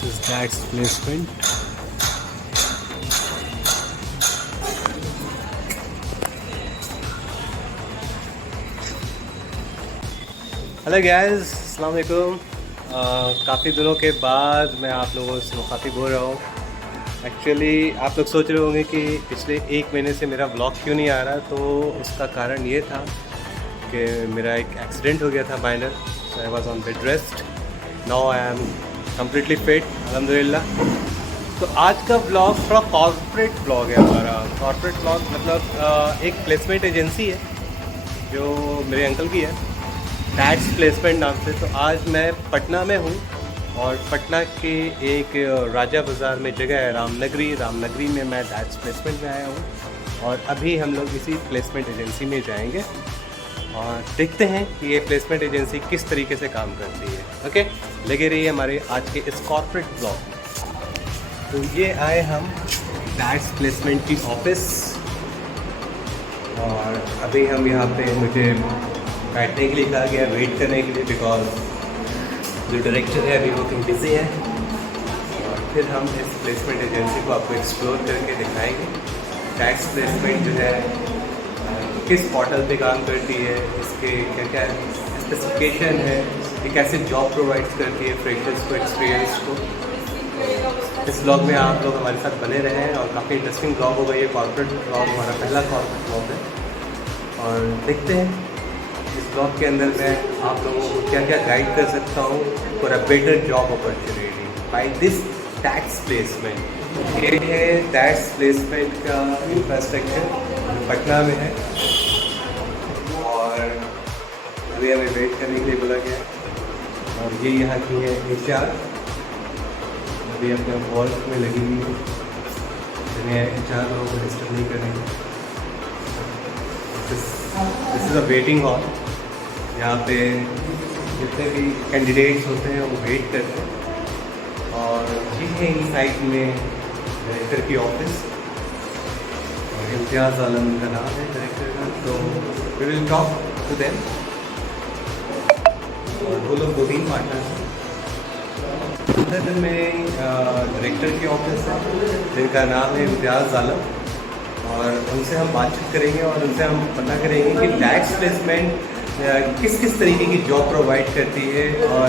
This is dad's placement. Hello guys, अस्सलाम वालेकुम। काफ़ी दिनों के बाद मैं आप लोगों से मुखातिब हो रहा हूँ। एक्चुअली आप लोग सोच रहे होंगे कि पिछले 1 महीने से मेरा व्लॉग क्यों नहीं आ रहा, तो उसका कारण ये था कि मेरा एक एक्सीडेंट हो गया था minor. So I was on bed rest. Now I am completely fit अल्हम्दुलिल्लाह। तो आज का ब्लॉग थोड़ा कॉर्पोरेट ब्लॉग है हमारा। कॉर्पोरेट ब्लॉग मतलब एक प्लेसमेंट एजेंसी है जो मेरे अंकल की है, डैड्स प्लेसमेंट नाम से। तो आज मैं पटना में हूँ और पटना के एक राजा बाज़ार में जगह है रामनगरी में मैं डैड्स प्लेसमेंट में आया हूँ। और अभी हम लोग इसी प्लेसमेंट एजेंसी में जाएंगे और देखते हैं कि ये प्लेसमेंट एजेंसी किस तरीके से काम करती है। ओके, लगे रहिए हमारे आज के इस कॉर्पोरेट ब्लॉग। तो ये आए हम डैड्स प्लेसमेंट की ऑफिस और अभी हम यहाँ पे मुझे बैठने के लिए कहा गया, वेट करने के लिए, बिकॉज जो डायरेक्टर है अभी वो कहीं बिजी है। और फिर हम इस प्लेसमेंट एजेंसी को आपको एक्सप्लोर करके दिखाएंगे। टैक्स प्लेसमेंट जो है किस पोर्टल पे काम करती है, इसके क्या क्या स्पेसिफिकेशन है, ये कैसे जॉब प्रोवाइड्स करती है फ्रेशर्स को, एक्सपीरियंस को। इस ब्लॉग में आप लोग हमारे साथ बने रहें और काफ़ी इंटरेस्टिंग ब्लॉग होगा ये। कॉर्पोरेट ब्लॉग हमारा पहला कॉर्पोरेट ब्लॉग है और देखते हैं इस ब्लॉग के अंदर मैं आप लोगों को क्या क्या गाइड कर सकता हूँ for a better job opportunity by this tax placement. ये है टैक्स प्लेसमेंट का इंफ्रास्ट्रक्चर, पटना में है और अभी हमें वेट करने के लिए बोला गया है। और ये यहाँ की है HR, अभी अपने वर्क में लगी हुई है, जिन्हें HR लोगों को डिस्टर्ब नहीं करेंगे। This is a waiting hall. यहाँ पे जितने भी कैंडिडेट्स होते हैं वो वेट करते हैं। और ये है इन साइड में डायरेक्टर की ऑफिस, और इम्तियाज़ आलम का नाम है डायरेक्टर का। तो we will talk to them. और वो लोग 2-3 पार्टनर्स हैं। अंदर में डायरेक्टर की ऑफिस है जिनका नाम है इम्तियाज़ आलम, और उनसे हम बातचीत करेंगे और उनसे हम पता करेंगे कि टैक्स प्लेसमेंट किस किस तरीके की जॉब प्रोवाइड करती है और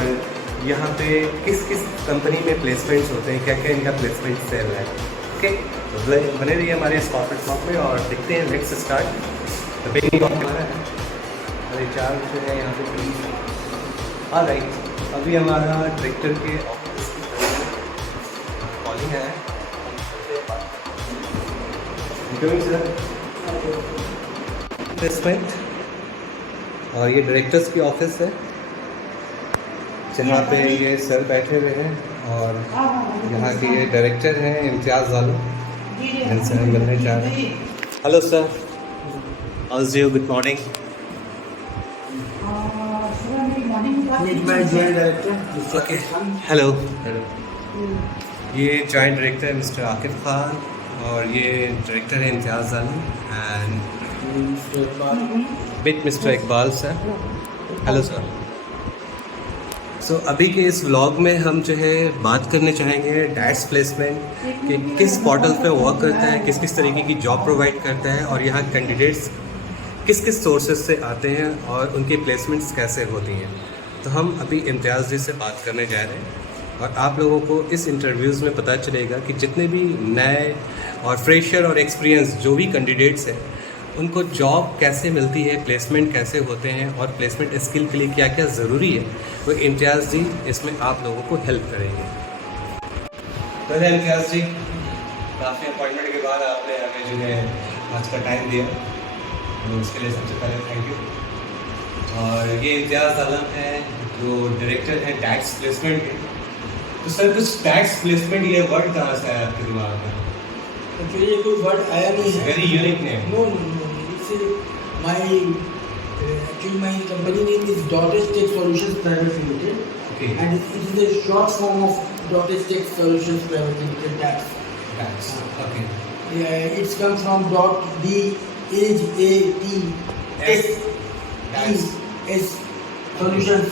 यहाँ पे किस किस कंपनी में प्लेसमेंट्स होते हैं, क्या क्या इनका प्लेसमेंट सेल है। ओके, तो बने रहिए हमारे इस कॉर्पोरेट ब्लॉग में और देखते हैं। Let's start. बेगिंग ऑफ हमारा है अरे 4 जो है यहाँ पे। हाँ राइट, अभी हमारा डायरेक्टर के ऑफिस की कॉलिंग है। प्लेसमेंट, और ये डायरेक्टर्स की ऑफिस है जहाँ पे ये सर बैठे हुए हैं और यहाँ के ये डायरेक्टर हैं इम्तियाज़ आलम, जिनसे हम मिलने जा रहे हैं। Hello sir, how is you? Good morning. Okay, hello. ये जॉइंट डायरेक्टर है मिस्टर आकिब खान और ये डायरेक्टर है Imtiaz Alam and with mister Iqbal sir. Hello sir. So अभी के इस व्लॉग में हम जो है बात करने चाहेंगे डैड्स प्लेसमेंट कि किस पोर्टल पे वर्क करता है, किस किस तरीके की जॉब प्रोवाइड करता है और यहाँ कैंडिडेट्स किस किस सोर्सेज से आते हैं और उनकी प्लेसमेंट्स कैसे होती हैं। तो हम अभी इम्तियाज़ जी से बात करने जा रहे हैं और आप लोगों को इस इंटरव्यूज़ में पता चलेगा कि जितने भी नए और फ्रेशर और एक्सपीरियंस जो भी कैंडिडेट्स हैं उनको जॉब कैसे मिलती है, प्लेसमेंट कैसे होते हैं और प्लेसमेंट स्किल के लिए क्या क्या ज़रूरी है, वो इम्तियाज़ जी इसमें आप लोगों को हेल्प करेंगे। पहले इम्तियाज़ जी, काफ़ी अपॉइंटमेंट के बाद आपने हमें जो है आज का टाइम दिया, तो उसके लिए सबसे पहले थैंक यू। और ये इम्तियाज़ आलम है जो डायरेक्टर है टैक्स प्लेसमेंट के। तो सर, कुछ टैक्स प्लेसमेंट ये वर्ड कहाँ से आया आपके दिमाग में? एक्चुअली ये कोई वर्ड आया नहीं है। Very unique name. No, my company name is dotage tech solutions private limited and it is a short form of dotage tech solutions private limited tax. Okay, it's come from dot D age A T S T S solutions.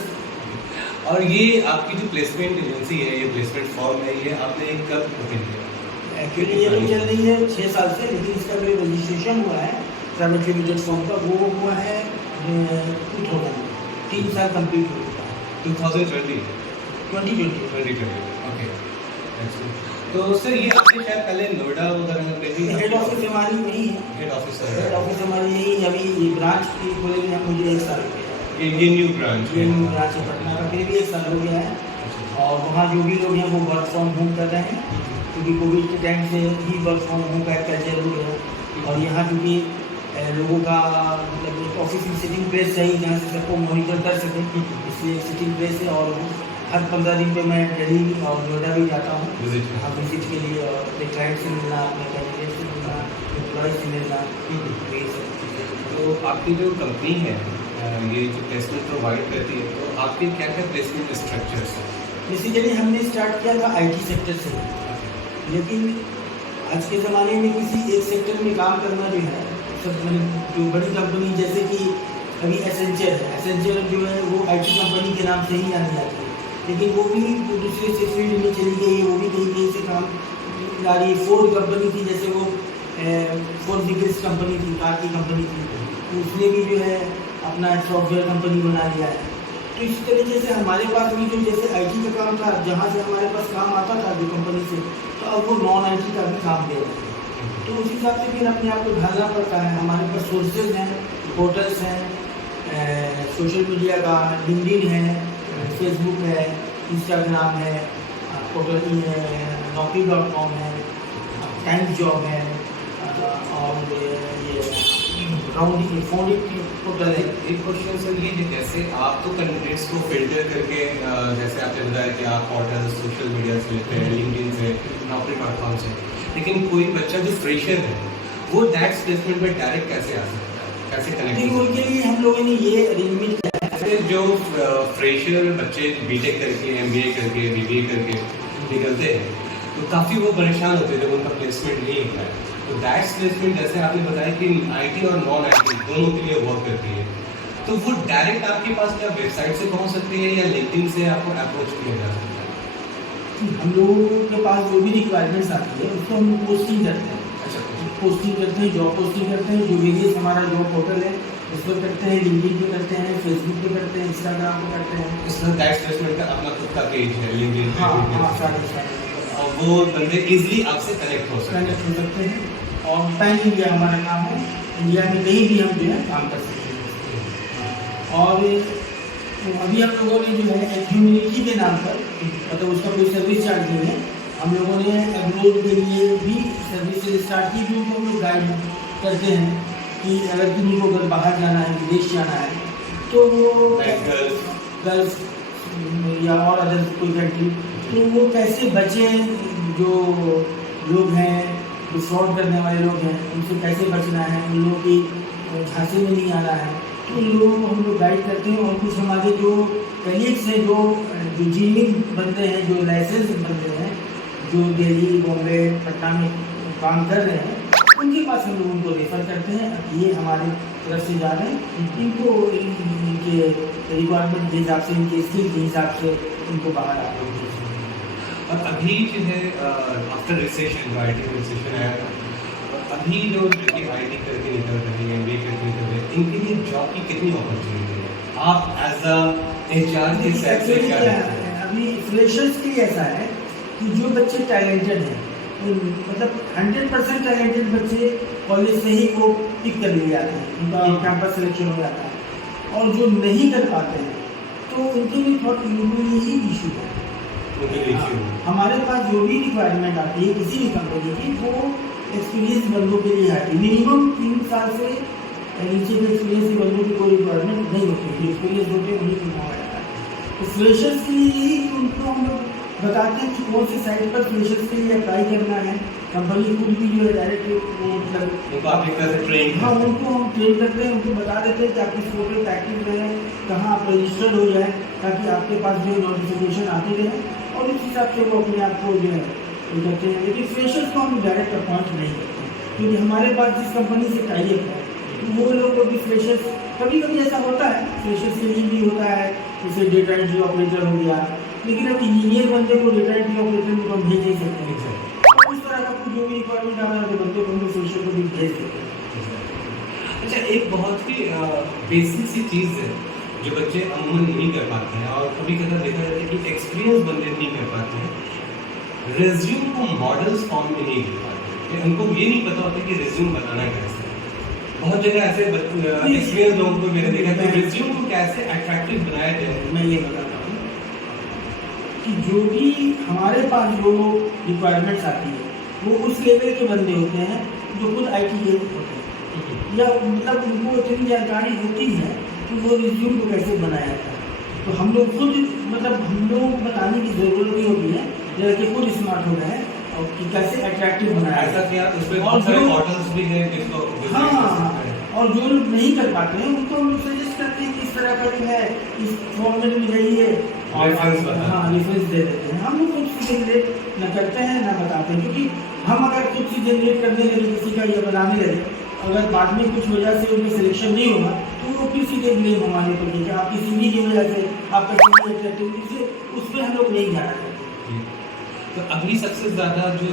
और ये आपकी जो placement agency है, ये placement form है, ये आपने कब ओपन किया? एक्चुअली ये तो चल रही है 6 साल से, लेकिन इसका जो रजिस्ट्रेशन हुआ है प्राइवेट लिमिटेड फॉर्म का, वो हुआ है 2000, 3 साल कंप्लीट हो चुका है। 2020? 2020। ओके। तो सर ये आपने शायद पहले नोएडा वगैरह में भी हेड ऑफिस हमारी वही है। हेड ऑफिस हेड ऑफिस हमारी यही, अभी ये ब्रांच खोले हुए हैं मुझे 1 साल हो गया। ये न्यू ब्रांच ये न्यू ब्रांच है पटना का, फिर भी 1 साल हो गया है। और वहाँ जो भी लोग हैं वो वर्क फ्रॉम होम कर रहे हैं, क्योंकि कोविड के टाइम से ही वर्क फ्रॉम होम का एक कल्चर हो गया। और यहाँ क्योंकि लोगों का मतलब एक ऑफिस में सिटिंग प्लेस चाहिए जहाँ से सबको मॉनिटर कर सकें, इसलिए सिटिंग प्लेस है। और हर 15 दिन पे मैं दिल्ली और नोएडा भी जाता हूँ विजिट के लिए, और अपने क्लाइंट से मिलना, अपने कैंडिडेट से मिलना, एम्प्लॉय से मिलना, ये सब चीज़ें। तो आपकी जो कंपनी है ये जो प्लेसमेंट प्रोवाइड करती है, तो आपके क्या क्या प्लेसमेंट स्ट्रक्चर्स हैं? बेसिकली हमने स्टार्ट किया था IT सेक्टर से, लेकिन आज के ज़माने में किसी एक सेक्टर में काम करना जो है, सब मतलब जो बड़ी कंपनी जैसे कि अभी एसेंचर है, एसेंचर जो है वो IT कंपनी के नाम से ही जानी जाती है, लेकिन वो भी दूसरे से फील्ड में चली गई है, वो भी कहीं कहीं से काम ला रही है। फोर्ड कंपनी थी, जैसे वो फोर्ड बिगेस्ट कंपनी थी, कार की कंपनी थी, तो उसने भी जो है अपना सॉफ्टवेयर कंपनी बना लिया है। तो इसी तरीके से हमारे पास भी जो जैसे IT का काम था, जहाँ से हमारे पास काम आता था जो कंपनी से, तो अब वो नॉन IT का भी काम दे रहे हैं। तो उस हिसाब से फिर अपने आप को ढालना पड़ता है। हमारे पास सोर्सेज हैं, पोर्टल्स हैं, सोशल मीडिया का लिंक्डइन है, फेसबुक है, इंस्टाग्राम है, पोर्टल Naukri.com है, टाइम्स जॉब है, और ये राउंड पोर्टल है। एक क्वेश्चन सर ये है, जैसे आप तो कैंडिडेट्स को फिल्टर करके जैसे आपने बताया कि आप पोर्टल सोशल मीडिया से लेते हैं, लिंक्डइन से, Naukri.com से, लेकिन कोई बच्चा जो फ्रेशर है वो डायरेक्ट प्लेसमेंट में डायरेक्ट कैसे आ सकता है, कैसे कनेक्ट? नहीं, उनके लिए हम लोगों ने ये अरेंजमेंट किया है। जो फ्रेशर बच्चे बीटेक करके, MBA करके, BBA करके निकलते हैं, तो काफ़ी वो परेशान होते हैं जब उनका प्लेसमेंट नहीं होता है। तो डायरेक्ट प्लेसमेंट जैसे आपने बताया कि IT और नॉन IT दोनों के लिए वर्क करती है, तो वो डायरेक्ट आपके पास क्या वेबसाइट से पहुंच सकती है या लिंक्डइन से आपको अप्रोच किया जा सकता है? हम लोगों के पास जो भी रिक्वायरमेंट्स आती है उसको हम पोस्टिंग करते हैं। अच्छा, पोस्टिंग करते हैं, जॉब पोस्टिंग करते हैं, जो वेरियस हमारा जॉब पोर्टल है उस पर करते हैं, लिंक्डइन पे करते हैं, फेसबुक पे करते हैं, इंस्टाग्राम पे करते हैं। इसमें डायरेक्ट प्लेसमेंट का अपना खुद का पेज है लिंक्डइन पे, हाँ, सारे और वो बंदे इजीली आपसे कनेक्ट हो सकते हैं। कनेक्ट हो सकते हैं। और पैन इंडिया हमारा काम है, इंडिया में कहीं भी हम जो है काम कर सकते हैं। और अभी हम लोगों ने जो है ह्यूमैनिटी के नाम पर, मतलब उसका कोई सर्विस चार्ज नहीं है, हम लोगों ने एब्रोड के लिए भी सर्विस स्टार्ट की, जो हम लोग गाइड करते हैं कि अगर किसी को अगर बाहर जाना है, विदेश जाना है, तो वो गल्फ या और अदर कोई कंट्री, तो वो कैसे बचें, जो लोग हैं, जो फ्रॉड करने वाले लोग हैं, उनसे कैसे बचना है, उन लोगों की झांसे में नहीं आना है, तो उन लोगों को हम लोग गाइड करते हैं। और कुछ हमारे जो कलीग्स हैं, जो इंजीनियरिंग बनते हैं, जो लाइसेंस बनते हैं, जो दिल्ली, बॉम्बे, पटना में काम कर रहे हैं, उनके पास हम लोग उनको रेफ़र करते हैं। ये हमारे तरफ से जा रहे हैं, इनको इनके रिक्वायरमेंट के हिसाब से, इनके स्किल के हिसाब से इनको बाहर आते हैं। और अभी जो है आफ्टर रिसेशन, जो IT रिसेशन है, अभी जो IT करके निकल रहे हैं, MBA करके निकल रहे हैं, इनके लिए जॉब की कितनी अपॉर्चुनिटी है? आप एज अ HR के साथ से क्या देखते हैं? अभी फ्रेशर्स के लिए ऐसा है कि जो बच्चे टैलेंटेड हैं, मतलब 100% टैलेंटेड बच्चे कॉलेज से ही को पिक कर लिए जाते हैं, उनका कैंपस सिलेक्शन हो जाता है। और जो नहीं कर पाते हैं, तो उनके लिए थोड़ा यही इशू है। हमारे पास जो भी रिक्वायरमेंट आती है किसी भी कंपनी की, वो एक्सपीरियंस बंदों के लिए आती है। मिनिमम 3 साल से नीचे के एक्सपीरियंस बंदों की कोई रिक्वायरमेंट नहीं होती है, एक्सपीरियंस होते हैं उन्हीं को मौका जाता है। तो फ्रेशर्स के लिए ही उनको हम लोग बताते हैं कि कौन सी साइट पर फ्रेशर्स के लिए अप्लाई करना है। कंपनी खुद भी जो है डायरेक्ट मतलब ट्रेन, हाँ, उनको हम ट्रेन करते हैं, उनको बता देते हैं कि आप किस पोर्टल पर एक्टिव रहें, कहाँ आप रजिस्टर्ड हो जाए, ताकि आपके पास जो नोटिफिकेशन आती रहे, और इस हिसाब से वो अपने आप को जो है करते हैं। लेकिन फ्रेशर्स को हम डायरेक्ट अपॉइंट नहीं करते, क्योंकि हमारे पास जिस कंपनी से टाई अप है, वो लोग भी फ्रेशर्स, कभी कभी ऐसा होता है फ्रेशर्स के लिए भी होता है जैसे डेटा एंट्री ऑपरेटर हो गया, लेकिन अब इंजीनियर बंदे को डेटा एंट्री ऑपरेटर को हम भेज नहीं सकते हैं। तो उस तरह का जो भी रिक्वायरमेंट आ रहा है बंदे को हम फ्रेशर को भी भेज देते हैं। अच्छा, एक बहुत ही बेसिक सी चीज़ है जो बच्चे अमूमन नहीं कर पाते हैं और कभी कभी देखा जाता है कि एक्सपीरियंस बंदे नहीं कर पाते हैं, रिज्यूम को मॉडल्स फॉर्म में नहीं कर पाते हैं। उनको ये नहीं पता होता कि रिज्यूम बनाना कैसे है। बहुत जगह ऐसे एक्सपीरियंस लोगों को मैंने देखा कि रिज्यूम को कैसे अट्रैक्टिव बनाया जाए। मैं ये बताता हूँ कि जो भी हमारे पास जो रिक्वायरमेंट्स आती है वो उस लेवल के बंदे होते हैं जो खुद IT के होते हैं, या मतलब उनको इतनी जानकारी होती है कि वो रिज्यूम को कैसे बनाया जाए। तो हम लोग खुद मतलब हम लोग बताने की ज़रूरत नहीं होती है, जैसे खुद स्मार्ट हो गए हैं और कि कैसे अट्रैक्टिव बनाया ऐसा जाए। क्या उसमें बहुत सारे मॉडल्स भी हैं जिसको हाँ, और जो लोग नहीं कर पाते हैं उनको हम लोग सजेस्ट करते हैं कि इस तरह का जो है इस फॉर्मेट में जाइए और रेफरेंस दे देते हैं। हम लोग खुद से जनरेट न करते हैं ना बताते हैं, क्योंकि हम अगर खुद से जनरेट करने लगे किसी का या बनाने लगे, अगर बाद में कुछ वजह से उनमें सिलेक्शन नहीं होगा तो वो फिर सीधे ब्लेम हमारे ऊपर कि आपकी CV की वजह से आपका CV अट्रैक्टिव, इसलिए उसमें हम लोग नहीं जाना चाहते। तो अभी सबसे ज़्यादा जो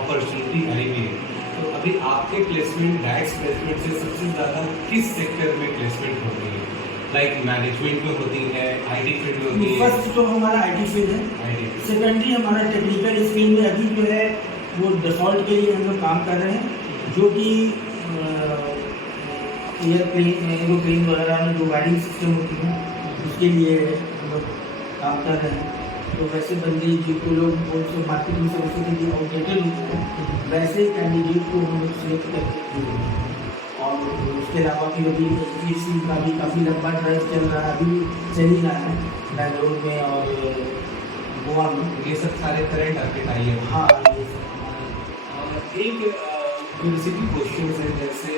अपॉर्चुनिटी आई हुई है, तो अभी आपके प्लेसमेंट डायरेक्ट प्लेसमेंट से सबसे ज़्यादा किस सेक्टर में प्लेसमेंट होती है? लाइक मैनेजमेंट में होती है, IT फील्ड में होती है? फर्स्ट तो हमारा IT फील्ड है, सेकेंडरी हमारा टेक्निकल स्किल में अभी जो है वो डिफ़ॉल्ट के लिए हम लोग काम कर रहे हैं, जो कि एयरप्लेन एरोप्लेन वगैरह में जो गाइडिंग सिस्टम होती है उसके लिए हम लोग काम कर रहे हैं। तो वैसे बंदे जिनको लोग बहुत मार्केटिंग से वैसे के लिए आउटडेटेड होते हैं, वैसे कैंडिडेट को हम लोग सिलेक्ट करके दे रहे हैं। और उसके अलावा फिर अभी HPC का भी काफ़ी लंबा ड्राइव चल रहा है, अभी चल ही रहा है बैंगलोर में और गोवा में। ये सब सारे करंट आपके आई है। हाँ, ये सब एक यूनिवर्सिटी क्वेश्चन है, जैसे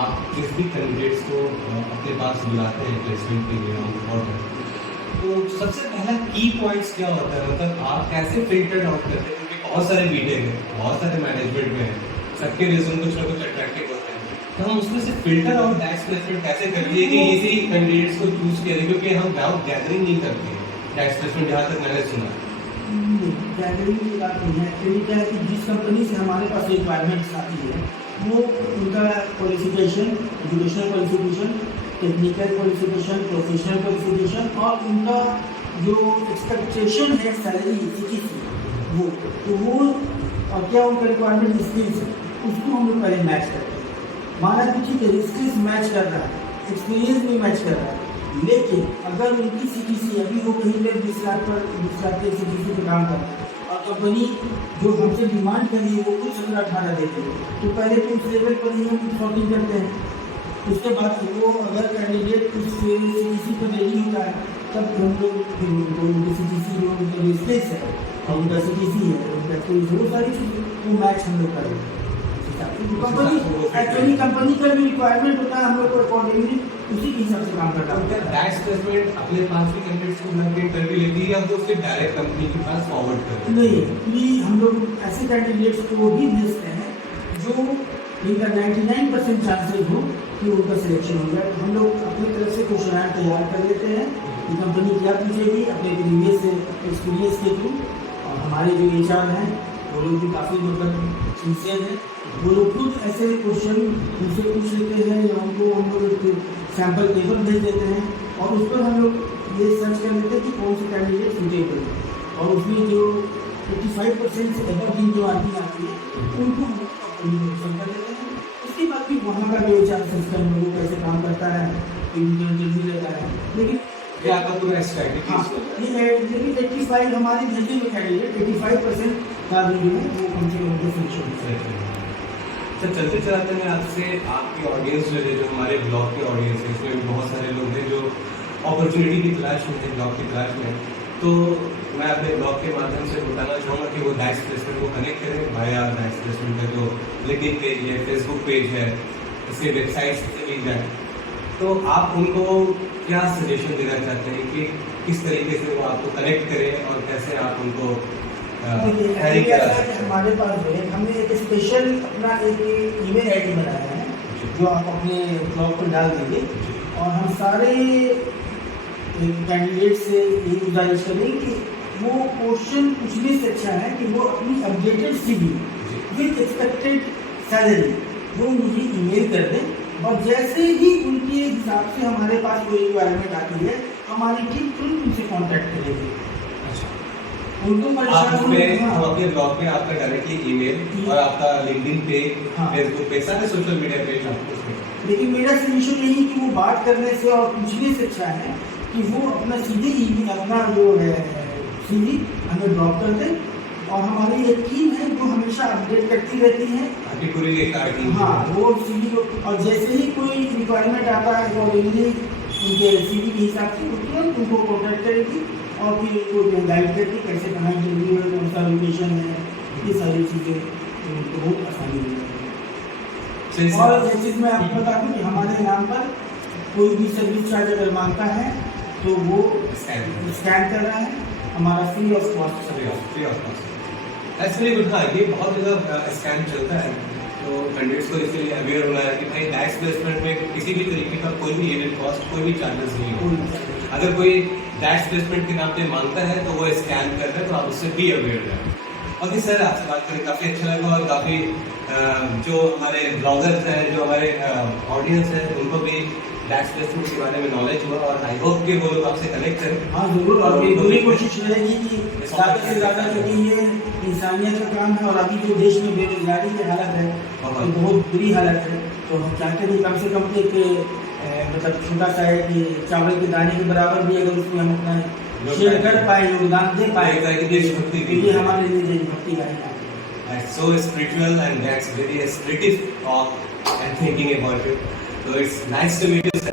आप जिस भी कैंडिडेट्स को अपने पास बुलाते हैं प्लेसमेंट के लिए और तो सबसे पहला की पॉइंट्स क्या होता है, मतलब आप कैसे फिल्टर आउट करते हैं? क्योंकि बहुत सारे बीटेक हैं, बहुत सारे मैनेजमेंट में हैं, सबके रिज्यूम कुछ ना कुछ अट्रैक्टिव होते हैं, तो हम उसमें से फिल्टर आउट डायरेक्ट प्लेसमेंट कैसे करिए कि इसी कैंडिडेट्स को चूज करें? क्योंकि हम डाउट गैदरिंग नहीं करते डायरेक्ट प्लेसमेंट, जहाँ तक मैंने सुना। गैदरिंग की बात नहीं है। एक्चुअली क्या है कि जिस कंपनी से हमारे पास रिक्वायरमेंट्स आती है वो उनका qualification, educational qualification, technical qualification, professional qualification और उनका जो एक्सपेक्टेशन है सैलरी की वो, तो वो और क्या उनका रिक्वायरमेंट स्किल्स है उसको हम लोग पहले मैच करते हैं। माना कि ठीक है स्किल्स मैच कर रहा है, एक्सपीरियंस भी मैच कर रहा है, लेकिन अगर उनकी CTC अभी वो कहीं पर 20 लाख के CTC पर काम कर रहा है और कंपनी जो हमसे डिमांड कर रही है वो कुछ 17-18 देते हैं, तो पहले तो उस लेवल पर ही हम शॉर्टिंग करते हैं। उसके बाद वो अगर कैंडिडेट उस CTC पर रेडी होता है तब हम लोग फिर उनको उनकी CTC जो उनका स्पेस है और उनका CTC है उनका स्पेस, वो सारी चीज़ें वो मैच हम लोग करें। कंपनी एक्चुअली कंपनी का जो रिक्वायरमेंट होता है हम लोग को अकॉर्डिंगली उसी के हिसाब से काम करना होता है। डायरेक्ट प्लेसमेंट अपने पास के कैंडिडेट्स को बुला के इंटरव्यू लेती है या तो उसके डायरेक्ट कंपनी के पास फॉरवर्ड करते हैं? नहीं, हम लोग ऐसे कैंडिडेट्स को भी भेजते हैं जो इनका 99% चांसेस हो कि उनका सिलेक्शन हो जाए। हम लोग अपनी तरफ से क्वेश्चन तैयार कर लेते हैं कि कंपनी क्या पूछेगी अपने प्रीवियस एक्सपीरियंस के थ्रू, और हमारे जो HR हैं वो लोग भी काफ़ी मतलब सिंसियर हैं, वो लोग खुद ऐसे क्वेश्चन उनसे पूछ लेते हैं या उनको हम लोग एक सैम्पल पेपर भेज देते हैं और उस पर हम लोग ये सर्च कर लेते हैं कि कौन से कैंडिडेट सूटेबल है और उसमें जो 85% से अबव जिन जो आती आती है उनको सेलेक्शन कर लेते हैं। उसके बाद भी वहाँ का जो HR सिस्टम है वो कैसे काम करता है, इंटरव्यू लेता है, लेकिन क्या आपका पूरा स्ट्रैटेजी? हाँ, ये 85 हमारे भेजे हुए कैंडिडेट 85% का भी जो है वो कम से कम सिलेक्शन। तो चलते चलाते मैं आपसे आपकी ऑडियंस जो है, जो हमारे ब्लॉग के ऑडियंस है, इसमें भी बहुत सारे लोग हैं जो अपॉर्चुनिटी की तलाश में है, ब्लॉग की तलाश में है, तो मैं अपने ब्लॉग के माध्यम से बताना चाहूँगा कि वो डायरेक्ट प्लेसमेंट को कनेक्ट करें भाया डायरेक्ट प्लेसमेंट का जो लिंक्डइन पेज है, फेसबुक पेज है, इसके वेबसाइट से मिल जाए। तो आप उनको क्या सजेशन देना चाहते हैं कि किस तरीके से वो आपको कनेक्ट करें और कैसे आप उनको हमारे पास जो है हमने एक स्पेशल अपना एक ईमेल ID बनाया है जो आप अपने ब्लॉग पर डाल देंगे और हम सारे कैंडिडेट से यही गुजारिश करें कि वो क्वेश्चन पूछने से अच्छा है कि वो अपनी updated CV with expected salary वो मुझे ईमेल कर दें, और जैसे ही उनके हिसाब से हमारे पास कोई रिक्वायरमेंट आती है हमारी टीम तुरंत उनसे कॉन्टैक्ट करेगी। उनको आप उसमें हम अपने ब्लॉग पे आपका डायरेक्टली ईमेल और आपका लिंक्डइन पे, फेसबुक पे, सारे सोशल मीडिया पे आपको। लेकिन मेरा सजेशन यही कि वो बात करने से और पूछने से अच्छा है कि वो अपना सीधे ईमेल अपना जो है CV हमें ड्रॉप कर दें, और हमारी एक टीम है जो हमेशा अपडेट करती रहती है आपकी पूरी एक टीम। हाँ, वो CV को, और जैसे ही कोई रिक्वायरमेंट आता है अकॉर्डिंगली उनके CV के हिसाब से तुरंत उनको कॉन्टैक्ट करेगी और फिर उनको गाइड करके कैसे कहाँ इंटरव्यू है, कौन सा लोकेशन है, ये सारी चीज़ें उनको बहुत आसानी मिलेगी। और जैसे मैं आपको बता दूँ कि हमारे नाम पर कोई भी सर्विस चार्ज अगर मांगता है तो वो स्कैन कर रहा है, हमारा free of cost. Free of cost actually good. हाँ, ये बहुत जगह स्कैम चलता है, तो कैंडिडेट्स को इसलिए अवेयर होना है कि भाई टैक्स प्लेसमेंट में किसी भी तरीके का कोई भी एडेड कॉस्ट, कोई भी चार्जेस नहीं हो। अगर कोई टैक्स प्लेसमेंट के नाम पे मांगता है तो वो स्कैम करता है, तो आप उससे भी अवेयर रहें। ओके सर, आपसे बात करके काफ़ी अच्छा लगा, और काफ़ी जो हमारे ब्लॉगर्स हैं, जो हमारे ऑडियंस है, उनको भी टैक्स प्लेसमेंट के बारे में नॉलेज हुआ, और आई होप कि वो लोग आपसे कनेक्ट करें। हाँ जरूर, और पूरी कोशिश रहेगी कि ज़्यादा से ज़्यादा, क्योंकि ये इंसानियत का काम है, और अभी जो देश में बेरोजगारी की हालत है तो बहुत बुरी हालत है, तो हम चाहते हैं कम से कम एक मतलब छोटा सा है कि चावल के दाने के बराबर भी अगर उसमें हम अपना शेयर कर पाए, योगदान दे पाए, देशभक्ति के लिए हमारे लिए देशभक्ति का है। So spiritual, and that's very spirited talk and thinking about it. So it's nice to meet you, sir.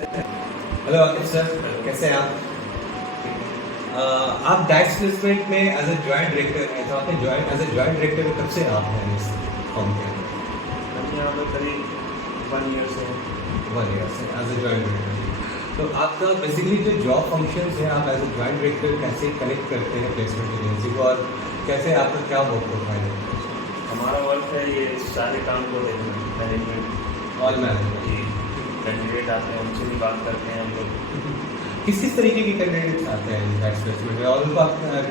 Hello Akif sir, कैसे हैं आप? आप टैक्स प्लेसमेंट में एज ए जॉइंट डायरेक्टर हैं, तो आपने joint as a joint director कब से आप हैं इस फॉर्म के अंदर? यहाँ पर करीब 1 ईयर से 1 ईयर से एज ए जॉइंट डायरेक्टर। तो आपका बेसिकली जो जॉब फंक्शंस हैं, आप एज ए जॉइंट डायरेक्टर कैसे कनेक्ट करते हैं प्लेसमेंट एजेंसी को, और कैसे आपका क्या वर्क प्रोफाइल है? हमारा वर्क है ये सारे काम को देखना, मैनेजमेंट, ऑल मैनेजमेंट। कैंडिडेट आते हैं उनसे भी बात करते हैं हम लोग। किस तरीके के कैंडिडेट्स आते हैं टैक्स प्लेसमेंट में, और उनको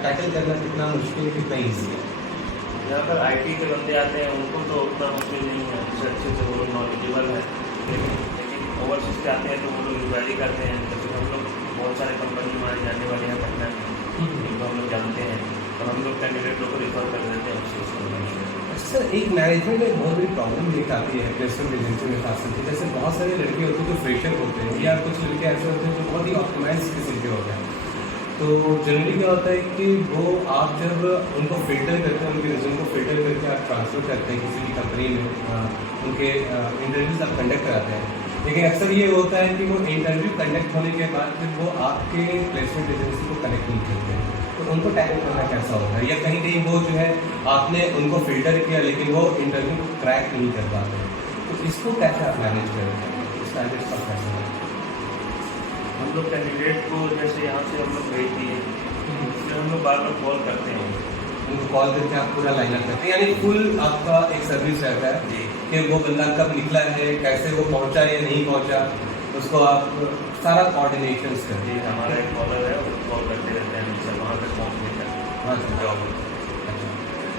टैकल करना कितना मुश्किल, कितना ईजी है? यहाँ पर IT के बंदे आते हैं, उनको तो उतना मुश्किल नहीं है, उससे अच्छे से वो लोग नॉलेजेबल है, लेकिन ओवरसीज के आते हैं तो वो लोग इंक्वायरी करते हैं। जैसे हम लोग बहुत सारे कंपनी हमारी जाने वाले हैं पटना में, जिनको हम लोग जानते हैं, तो हम लोग कैंडिडेट लोग को रिफर कर देते हैं उससे उसको। सर, एक मैनेजमेंट में बहुत बड़ी प्रॉब्लम देख आती है प्लेसमेंट एजेंसी में, खास करके जैसे बहुत सारे लड़के होते हैं जो फ्रेशर होते हैं, या कुछ लड़के ऐसे होते हैं जो बहुत ही ऑप्टिमाइज किस्म के होते हैं। तो जनरली क्या होता है कि वो आप जब उनको फिल्टर करते हैं, उनके रिज्यूम को फिल्टर करके आप ट्रांसफ़र करते हैं किसी भी कंपनी में, उनके इंटरव्यूज आप कंडक्ट कराते हैं, लेकिन अक्सर ये होता है कि वो इंटरव्यू कंडक्ट होने के बाद फिर वो आपके प्लेसमेंट एजेंसी को कनेक्ट नहीं करते हैं, तो उनको टैकल करना कैसा होता है? या कहीं कहीं वो जो है आपने उनको फिल्टर किया लेकिन वो इंटरव्यू को क्रैक नहीं कर पाते, तो इसको कैसे आप मैनेज करेंगे? स्टैंडर्ड्स का कैसे? हम लोग कैंडिडेट को जैसे यहाँ से हम लोग भेज दिए, उसमें हम लोग बार बार कॉल करते हैं, उनको कॉल करके आप पूरा लाइनअप करते हैं, यानी फुल आपका एक सर्विस रहता है कि वो बंदा कब निकला है, कैसे वो पहुँचा या नहीं पहुँचा, उसको आप सारा कोऑर्डिनेशन करते हैं। हमारा एक कॉलर है, वो कॉल करते रहते हैं हमेशा वहाँ तक पहुँचने का। हाँ जॉब।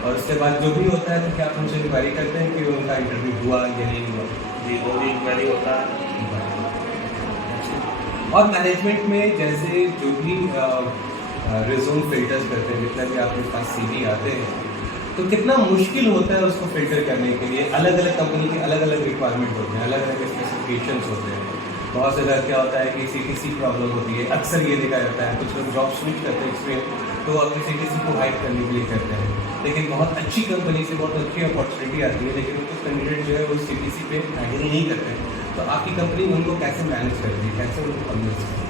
और उसके बाद जो भी होता है तो क्या आप उनसे इंक्वायरी करते हैं कि उनका इंटरव्यू हुआ या नहीं हुआ? जी, वो भी इंक्वायरी होता है। और मैनेजमेंट में जैसे जो भी रिज्यूम फिल्टर्स करते हैं, जितना भी आपके पास CV आते हैं, तो कितना मुश्किल होता है उसको फिल्टर करने के लिए? अलग अलग कंपनी के अलग अलग रिक्वायरमेंट होते हैं, अलग अलग स्पेसिफिकेशंस होते हैं। बहुत से जगह क्या होता है कि CTC प्रॉब्लम होती है, अक्सर ये देखा जाता है, कुछ लोग जॉब स्विच करते हैं इसमें, तो अपने CTC को हाइड करने के लिए करते हैं, लेकिन बहुत अच्छी कंपनी से बहुत अच्छी अपॉर्चुनिटी आती है, लेकिन कुछ कैंडिडेट जो है वो CTC पे हैंडल नहीं करते हैं, तो आपकी कंपनी उनको कैसे मैनेज करती है, कैसे उनको कन्विंस करती है?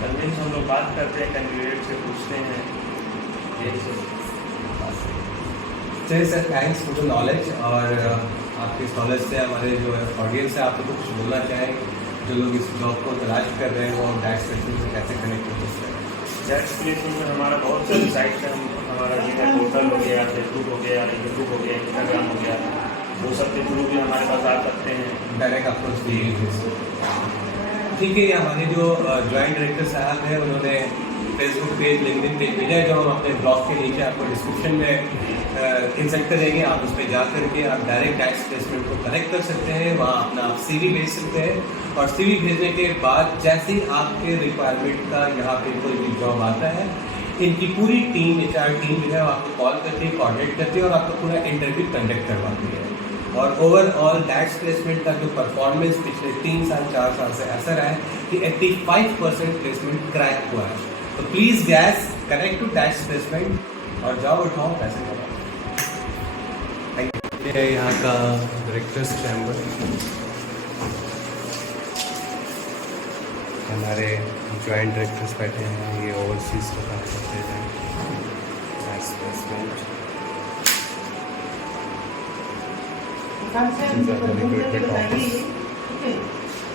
कन्विंस हम लोग बात करते हैं, कैंडिडेट से पूछते हैं, यही सब। चलिए sir, thanks for the knowledge, और आपके इस नॉलेज से हमारे जो ऑडियंस है आपको कुछ बोलना चाहें, जो लोग इस जॉब को तलाश कर रहे हैं वो टैक्स प्लेसमेंट से कैसे कनेक्ट हो सकते हैं? टैक्स प्लेसमेंट में हमारा बहुत सारी साइट्स है, हमारा जितना पोर्टल हो गया, फेसबुक हो गया, यूट्यूब हो गया, इंस्टाग्राम हो गया, वो सब के थ्रू भी हमारे पास आ सकते हैं। डायरेक्ट आपको ठीक है, ये हमारे जो जॉइंट डायरेक्टर साहब हैं उन्होंने फेसबुक पेज, लिंक्डइन पेज भेजा है, जो हम अपने ब्लॉग के नीचे आपको डिस्क्रिप्शन में इंसर्ट करेंगे। आप उस पर जा करके आप डायरेक्ट टैक्स प्लेसमेंट को कनेक्ट कर सकते हैं, वहाँ अपना आप CV भेज सकते हैं और CV भेजने के बाद जैसे ही आपके रिक्वायरमेंट का यहाँ पे कोई भी जॉब आता है, इनकी पूरी टीम, HR टीम जो है वो आपको कॉल करती है, कोऑर्डिनेट करती है और आपका पूरा इंटरव्यू कंडक्ट करवाती है। और ओवरऑल टैक्स प्लेसमेंट का जो परफॉर्मेंस पिछले 3 साल 4 साल से ऐसा रहा है कि 85% प्लेसमेंट क्रैक हुआ है। तो please guys connect to tax placement और जाओ उठाओ पैसे कमाओ। Thank you. यहाँ का डायरेक्टर्स चैम्बर, हमारे जॉइंट डायरेक्टर्स बैठे हैं, ये ओवरसीज का काम करते हैं टैक्स प्लेसमेंट।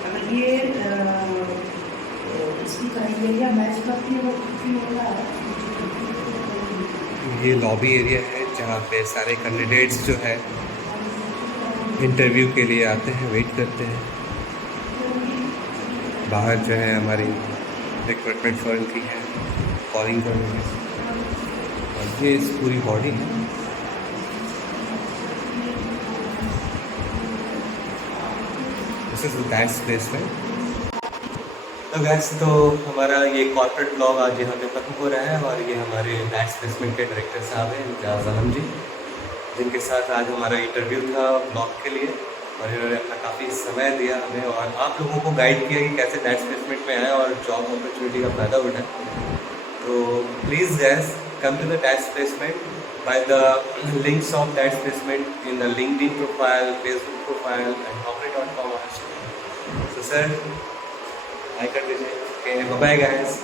अगर ये इसकी क्राइटेरिया मैच करती है वो कितनी होगा? ये लॉबी एरिया है जहाँ पे सारे कैंडिडेट्स जो है इंटरव्यू के लिए आते हैं, वेट करते हैं। बाहर जो है हमारी रिक्रूटमेंट फर्म की है, कॉलिंग कर रही है और ये इस पूरी बॉडी है। This is the tax placement. तो गैस, तो हमारा ये कॉर्पोरेट ब्लॉग आज यहाँ पे खत्म हो रहा है और ये हमारे टैक्स प्लेसमेंट के डायरेक्टर साहब हैं इम्तियाज़ आलम जी, जिनके साथ आज हमारा इंटरव्यू था ब्लॉग के लिए और इन्होंने अपना काफ़ी समय दिया हमें और आप लोगों को गाइड किया कि कैसे टैक्स प्लेसमेंट में आए और जॉब अपॉर्चुनिटी का फ़ायदा उठाएं। तो please guys come to the tax placement by the links of tax placement in the LinkedIn profile, Facebook profile and naukri.com। So sir, I cut this. Okay, bye bye guys.